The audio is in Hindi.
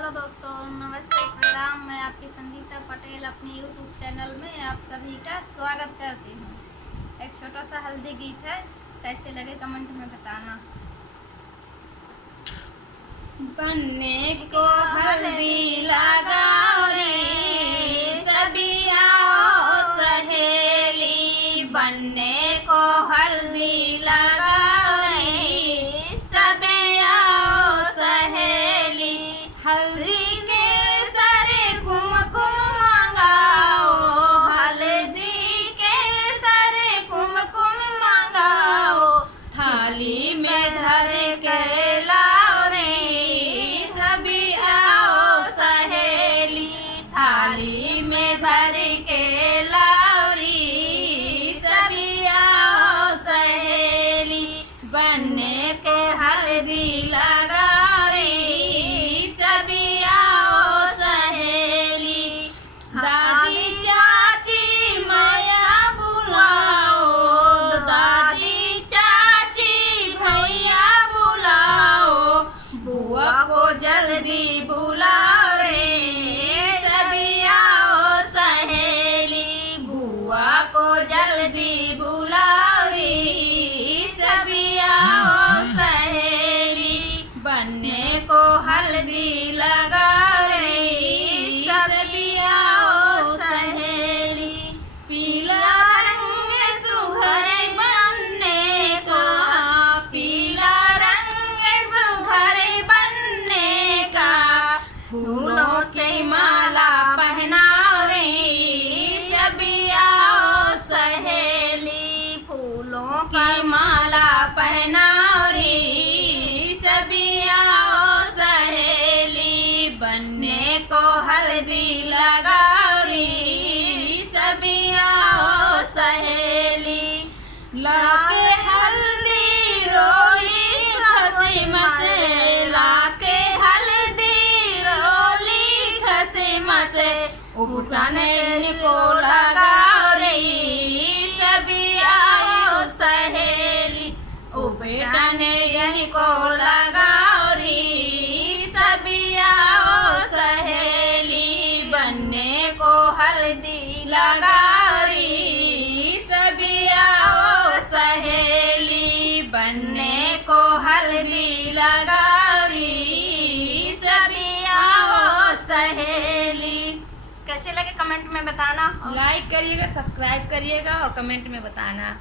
हेलो दोस्तों, नमस्ते, प्रणाम। मैं आपकी संगीता पटेल अपनी यूट्यूब चैनल में आप सभी का स्वागत करती हूँ। एक छोटा सा हल्दी गीत है, कैसे लगे कमेंट में बताना। बनने को हल्दी लगाओ रे सभी आओ सहेली, बनने को हल्दी लगाओ रे सभी आओ सहेली। हल्दी के सरे कुमकुम मंगाओ, हल्दी के सरे कुमकुम मंगाओ, थाली में धर के लाओ रे सभी आओ सहेली, थाली में भर के लाओ रे सभी आओ सहेली। बनने के हल्दी लगाओ रे सभी आओ सहेली। दादी चाची मैया बुलाओ, दादी चाची भैया बुलाओ, बुआ को जल्दी बुलाओ रे सभी आओ सहेली, बुआ को जल्दी बुलाओ रे सभी आओ सहेली। बनने को हल्दी लगाओ रे सभी आओ सहेली। पीला रंग सुघर बनने का, पीला रंग सुघर बनने का, फूलों से माला पहनाओ रे सभी आओ सहेली, फूलों की माला पहनाओ रे सभी आओ सहेली। बनने को हल्दी लगाओ रे सभी आओ सहेली। लाके हल्दी रोली खसी मसे, लाके हल्दी रोली खसी मसे, उठाने को लगाओ रे सभी आओ सहेली, ओ बेटा ने यही को लगाओ रे सभी आओ सहेली। बनने को हल्दी लगाओ रे सभी आओ सहेली, बनने को हल्दी लगाओ रे सभी आओ सहेली। कैसे लगे कमेंट में बताना। लाइक करिएगा, सब्सक्राइब करिएगा और कमेंट में बताना।